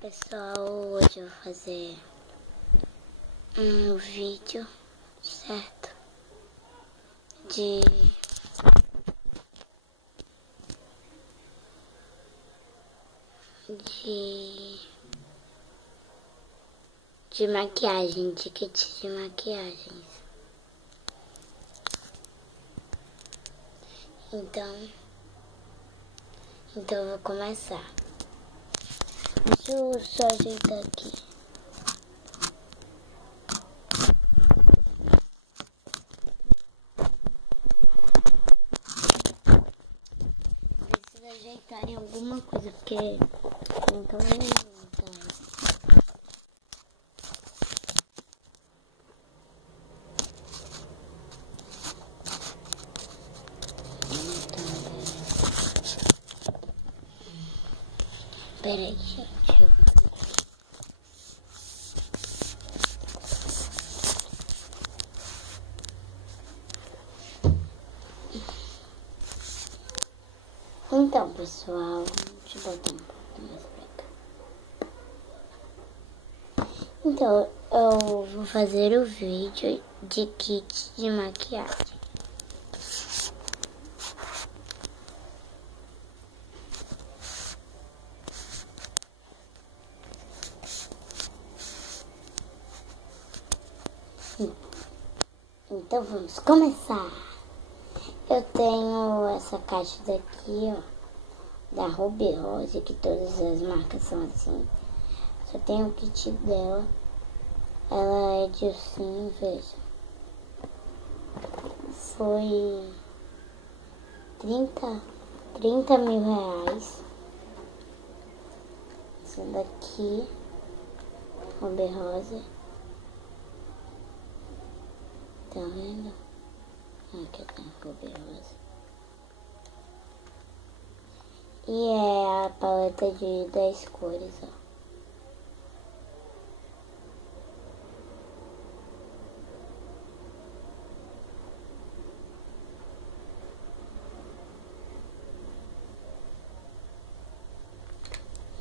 Pessoal, hoje eu vou fazer um vídeo, certo? De maquiagem, de kit de maquiagens. Então eu vou começar. Deixa eu só ajeitar aqui. Preciso ajeitar em alguma coisa, porque não tô vendo. Peraí, gente, eu vou ver. Então, pessoal, deixa eu botar um pouco mais pra cá. Então, eu vou fazer o vídeo de kit de maquiagem. Então vamos começar. Eu tenho essa caixa daqui, ó, da Ruby Rose, que todas as marcas são assim. Só tem o kit dela. Ela é de ursinho, veja. Foi 30 mil reais. Essa daqui, Ruby Rose. Tá vendo? Aqui tem Ruby Rose. E é a paleta de 10 cores, ó.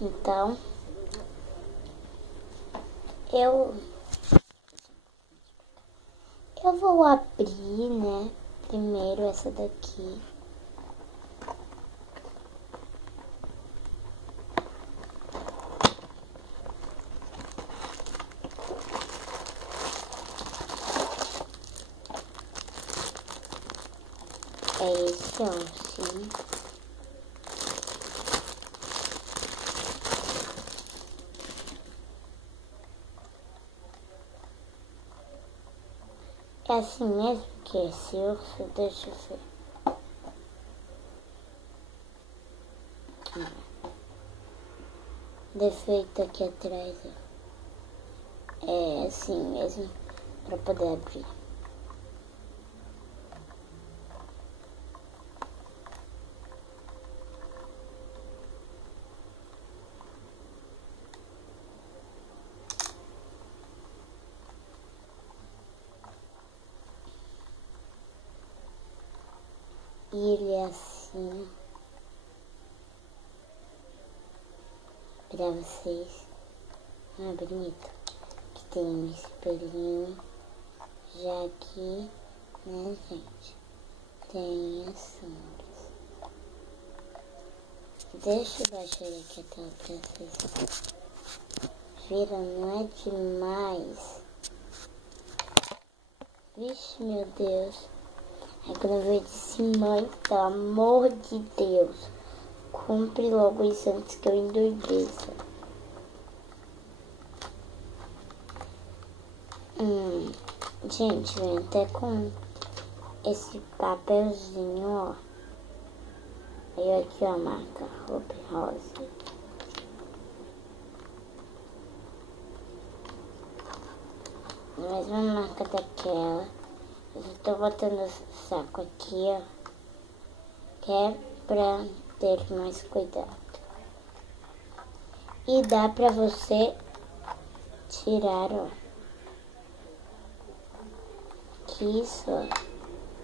Então, eu vou abrir, né, primeiro essa daqui. É esse, ó, sim. É assim mesmo que é esse urso, deixa eu ver. Defeito aqui atrás, ó. É assim mesmo, pra poder abrir. E ele é assim, pra vocês. Ah, bonito. Que tem um espelhinho. Já aqui, né, gente, tem as sombras. Deixa eu baixar ele aqui até pra vocês. Viram, não é demais? Vixe, meu Deus. Aí quando eu disse, mãe, pelo amor de Deus, compre logo isso antes que eu endoideça. Gente, vem até com esse papelzinho, ó. Aí aqui, ó, a marca Ruby Rose. A mesma marca daquela. Eu só tô botando esse saco aqui, ó, que é pra ter mais cuidado. E dá pra você tirar, ó. Que isso, ó.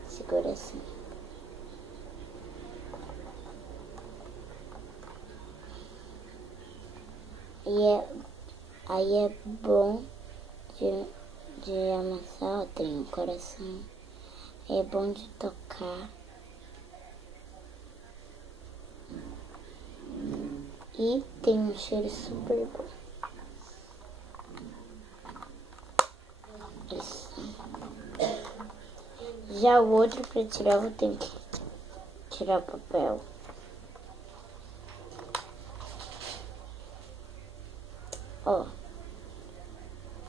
Segura assim. Aí é bom de amassar, ó, tem um coração. É bom de tocar. E tem um cheiro super bom. Isso. Já o outro, para tirar, eu vou ter que tirar o papel. Ó.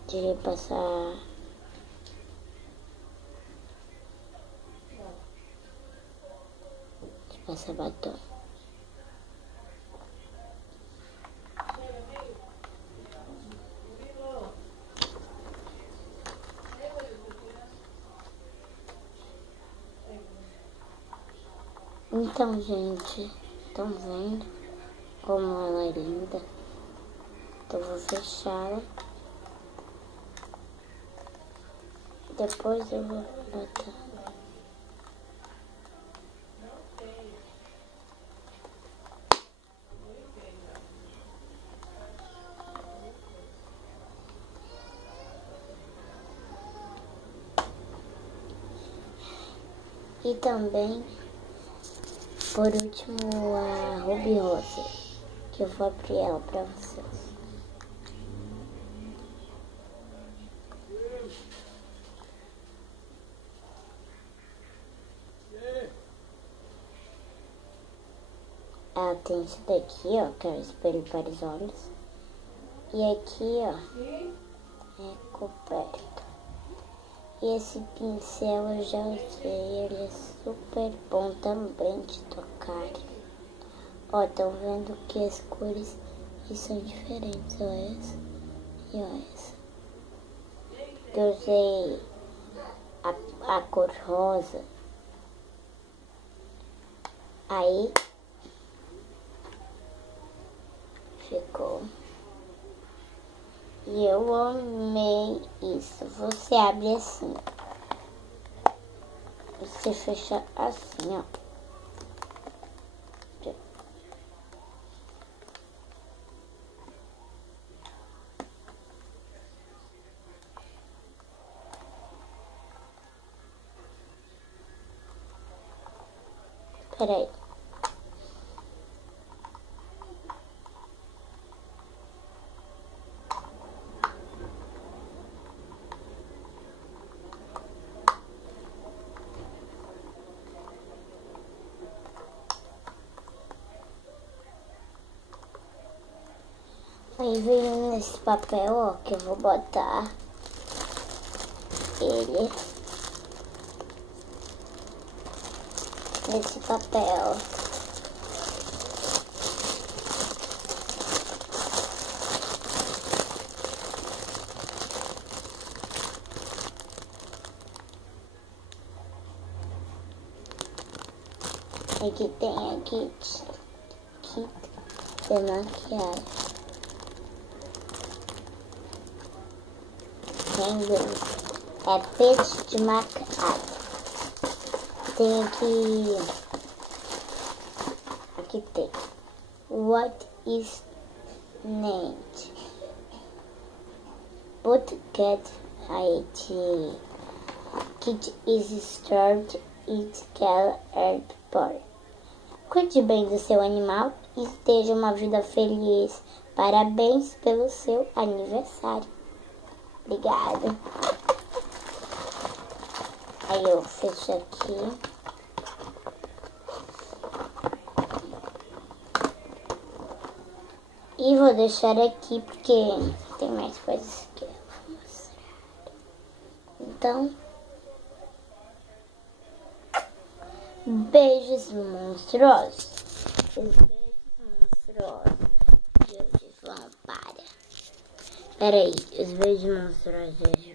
Tirei passar. De passar batom. Então, gente, estão vendo como ela é linda? Então, eu vou fechar. Depois eu vou botar. E também, por último, a Ruby Rosa, que eu vou abrir ela pra vocês. Ela tem isso daqui, ó, que é o espelho para os olhos. E aqui, ó, é coberto. E esse pincel eu já usei, ele é super bom também de tocar. Ó, estão vendo que as cores são diferentes, ó, essa e ó, essa. Eu usei a cor rosa. Aí ficou. E eu amei isso. Você abre assim. Você fecha assim, ó. Peraí. Aí vem nesse papel, ó, que eu vou botar ele nesse papel. Aqui tem a kit de maquiagem. É peixe de maquiagem. Tem aqui tem what is named but get it kit is starved it can earth por. Cuide bem do seu animal e esteja uma vida feliz. Parabéns pelo seu aniversário. Obrigada. Aí eu fecho aqui. E vou deixar aqui porque tem mais coisas que eu vou mostrar. Então, beijos monstruosos. Os beijos monstruosos de hoje vão para. Peraí, os beijos monstruosos de hoje